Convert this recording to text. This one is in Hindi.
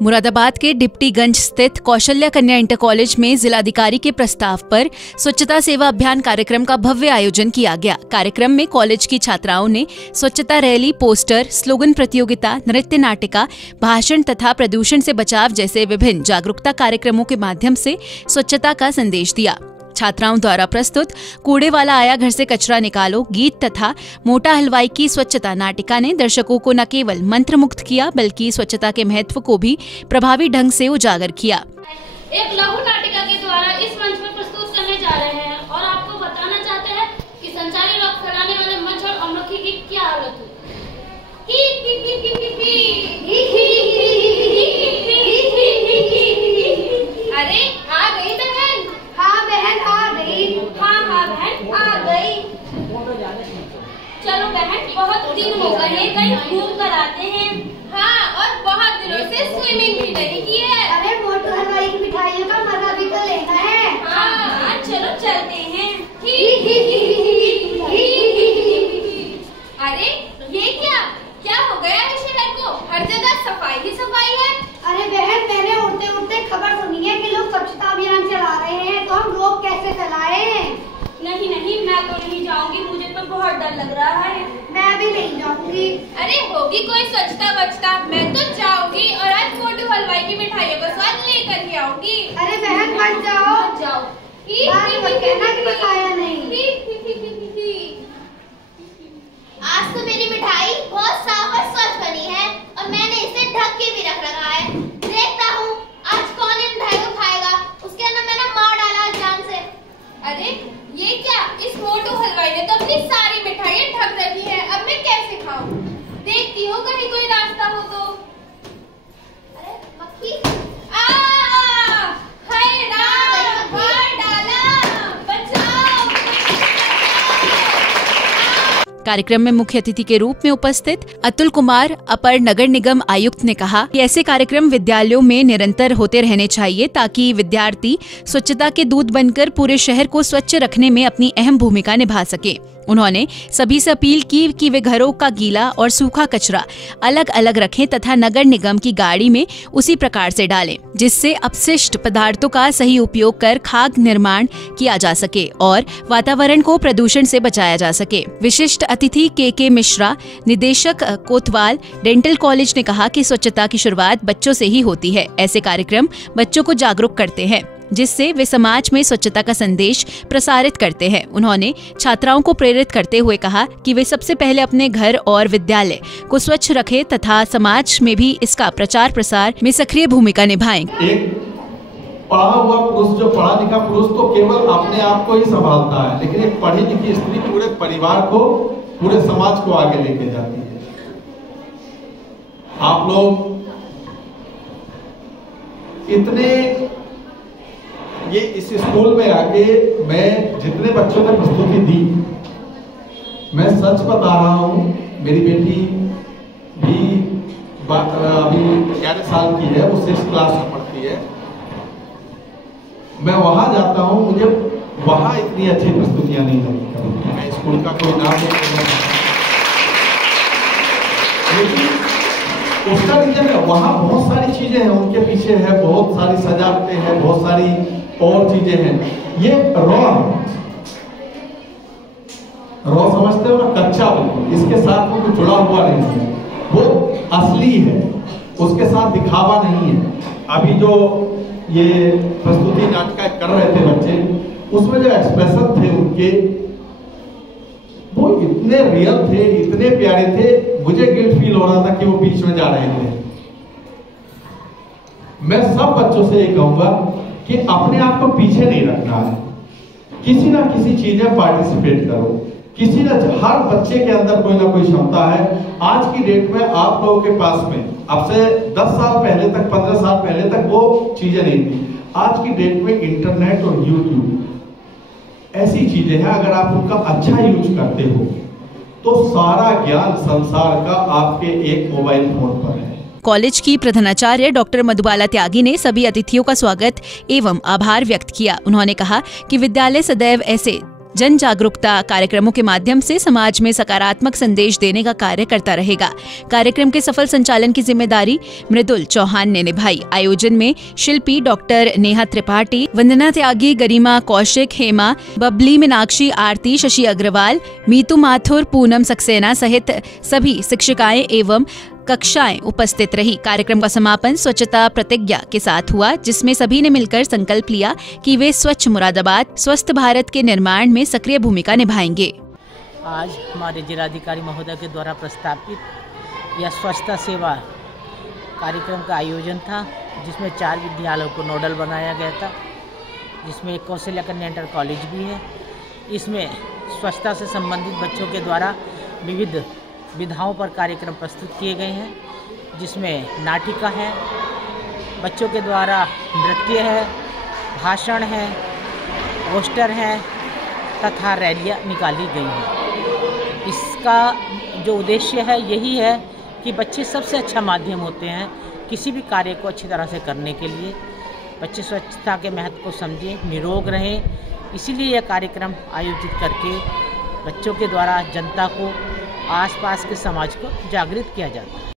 मुरादाबाद के डिप्टीगंज स्थित कौशल्या कन्या इंटर कॉलेज में जिलाधिकारी के प्रस्ताव पर स्वच्छता सेवा अभियान कार्यक्रम का भव्य आयोजन किया गया। कार्यक्रम में कॉलेज की छात्राओं ने स्वच्छता रैली, पोस्टर, स्लोगन प्रतियोगिता, नृत्य नाटिका, भाषण तथा प्रदूषण से बचाव जैसे विभिन्न जागरूकता कार्यक्रमों के माध्यम से स्वच्छता का संदेश दिया। छात्राओं द्वारा प्रस्तुत कूड़े वाला आया घर से कचरा निकालो गीत तथा मोटा हलवाई की स्वच्छता नाटिका ने दर्शकों को न केवल मंत्रमुग्ध किया बल्कि स्वच्छता के महत्व को भी प्रभावी ढंग से उजागर किया। एक लघु नाटिका के द्वारा इस मंच पर प्रस्तुत करने जा रहे हैं और आपको बताना चाहते हैं कि संचारी रोग फैलाने वाले मच्छर और मक्खी की क्या हालत अरे आ गई बहन। हाँ बहन आ गई। हाँ बहन आ गई। चलो बहन, बहुत दिन हो गए कहीं घूम कर आते हैं। हाँ, और बहुत दिनों से स्विमिंग भी नहीं की है। अरे मोटू हलवाई की मिठाइयों का मजा भी तो लेना है। हाँ चलो चलते हैं। अरे ये क्या हो गया है शहर को? हर जगह सफाई ही सफाई है। अरे बहन, मैंने उड़ते उड़ते खबर सुनी है कि लोग स्वच्छता अभियान चला रहे हैं, तो हम रोग कैसे फैलाएं? नहीं, मैं तो नहीं जाऊंगी, मुझे तो बहुत डर लग रहा है। मैं भी नहीं जाऊंगी। अरे होगी कोई स्वच्छता वच्छता, मैं तो जाऊंगी और आज मोटू हलवाई की मिठाइयों का स्वाद लेकर ही आऊंगी। अरे बहन मत जाओ। कहना कि बताया नहीं। आज तो मेरी मिठाई बहुत साफ और स्वच्छ बनी है और मैंने इसे ढक के भी रख रखा है। देखता हूँ आज कौन इन मिठाई को खाएगा। उसके अंदर मैंने मार डाला जान से। अरे ये क्या, इस मोटू हलवाई ने तो अपनी सारी मिठाइयाँ ढक रखी है। अब मैं कैसे खाऊं? देखती हूँ कहीं कोई रास्ता हो तो। अरे मक्खी, हाय राम, मार डाला, बचाओ। कार्यक्रम में मुख्य अतिथि के रूप में उपस्थित अतुल कुमार, अपर नगर निगम आयुक्त ने कहा कि ऐसे कार्यक्रम विद्यालयों में निरंतर होते रहने चाहिए ताकि विद्यार्थी स्वच्छता के दूत बनकर पूरे शहर को स्वच्छ रखने में अपनी अहम भूमिका निभा सके। उन्होंने सभी से अपील की कि वे घरों का गीला और सूखा कचरा अलग अलग रखें तथा नगर निगम की गाड़ी में उसी प्रकार से डालें, जिससे अपशिष्ट पदार्थों का सही उपयोग कर खाद्य निर्माण किया जा सके और वातावरण को प्रदूषण से बचाया जा सके। विशिष्ट अतिथि के मिश्रा, निदेशक कोतवाल डेंटल कॉलेज ने कहा कि स्वच्छता की शुरुआत बच्चों से ही होती है। ऐसे कार्यक्रम बच्चों को जागरूक करते हैं जिससे वे समाज में स्वच्छता का संदेश प्रसारित करते हैं। उन्होंने छात्राओं को प्रेरित करते हुए कहा कि वे सबसे पहले अपने घर और विद्यालय को स्वच्छ रखें तथा समाज में भी इसका प्रचार प्रसार में सक्रिय भूमिका निभाएं। एक पढ़ा हुआ पुरुष, जो पढ़ा लिखा पुरुष तो केवल अपने आप को ही संभालता है, लेकिन एक पढ़ी लिखी स्त्री पूरे परिवार को, पूरे समाज को आगे लेके जाती है। आप लोग इतने ये इस स्कूल में आके मैं जितने बच्चों ने प्रस्तुति दी, मैं सच बता रहा हूँ, मेरी बेटी भी अभी 11 साल की है, वो 6th क्लास में पढ़ती है। मैं वहां जाता हूँ, मुझे वहां इतनी अच्छी प्रस्तुतियां नहीं लगती। मैं स्कूल का कोई नाम नहीं लेना, लेकिन उसका रीजन है वहां बहुत सारी चीजें हैं, उनके पीछे है बहुत सारी सजावटें हैं, बहुत सारी और चीजें हैं। ये रॉ समझते हो ना, कच्चा बिल्कुल, इसके साथ में कुछ जुड़ा हुआ नहीं है, वो असली है, उसके साथ दिखावा नहीं है। अभी जो ये प्रस्तुति नाटिका कर रहे थे बच्चे, उसमें जो एक्सप्रेशन थे उनके, वो इतने रियल थे, इतने प्यारे थे, मुझे गिल्ट फील हो रहा था कि वो बीच में जा रहे थे। मैं सब बच्चों से ये कहूंगा कि अपने आप को पीछे नहीं रखना है, किसी ना किसी चीज में पार्टिसिपेट करो, किसी ना, हर बच्चे के अंदर कोई ना कोई क्षमता है। आज की डेट में आप लोगों के पास में, अब से 10 साल पहले तक, 15 साल पहले तक वो चीजें नहीं थी। आज की डेट में इंटरनेट और यूट्यूब ऐसी चीजें हैं, अगर आप उनका अच्छा यूज करते हो तो सारा ज्ञान संसार का आपके एक मोबाइल फोन पर है। कॉलेज की प्रधानाचार्य डॉक्टर मधुबाला त्यागी ने सभी अतिथियों का स्वागत एवं आभार व्यक्त किया। उन्होंने कहा कि विद्यालय सदैव ऐसे जन जागरूकता कार्यक्रमों के माध्यम से समाज में सकारात्मक संदेश देने का कार्य करता रहेगा। कार्यक्रम के सफल संचालन की जिम्मेदारी मृदुल चौहान ने निभाई। आयोजन में शिल्पी डॉक्टर नेहा त्रिपाठी, वंदना त्यागी, गरिमा कौशिक, हेमा, बबली, मीनाक्षी, आरती, शशि अग्रवाल, मीतू माथुर, पूनम सक्सेना सहित सभी शिक्षिकाएं एवं कक्षाएं उपस्थित रही। कार्यक्रम का समापन स्वच्छता प्रतिज्ञा के साथ हुआ, जिसमें सभी ने मिलकर संकल्प लिया कि वे स्वच्छ मुरादाबाद, स्वस्थ भारत के निर्माण में सक्रिय भूमिका निभाएंगे। आज हमारे जिलाधिकारी महोदय के द्वारा प्रस्तावित यह स्वच्छता सेवा कार्यक्रम का आयोजन था, जिसमें 4 विद्यालयों को नोडल बनाया गया था, जिसमें एक कौशल्या कन्या इंटर कॉलेज भी है। इसमें स्वच्छता से संबंधित बच्चों के द्वारा विविध विधाओं पर कार्यक्रम प्रस्तुत किए गए हैं, जिसमें नाटिका है, बच्चों के द्वारा नृत्य है, भाषण है, पोस्टर है तथा रैलियाँ निकाली गई हैं। इसका जो उद्देश्य है यही है कि बच्चे सबसे अच्छा माध्यम होते हैं किसी भी कार्य को अच्छी तरह से करने के लिए। बच्चे स्वच्छता के महत्व को समझें, निरोग रहें, इसीलिए यह कार्यक्रम आयोजित करके बच्चों के द्वारा जनता को, आसपास के समाज को जागृत किया जाता है।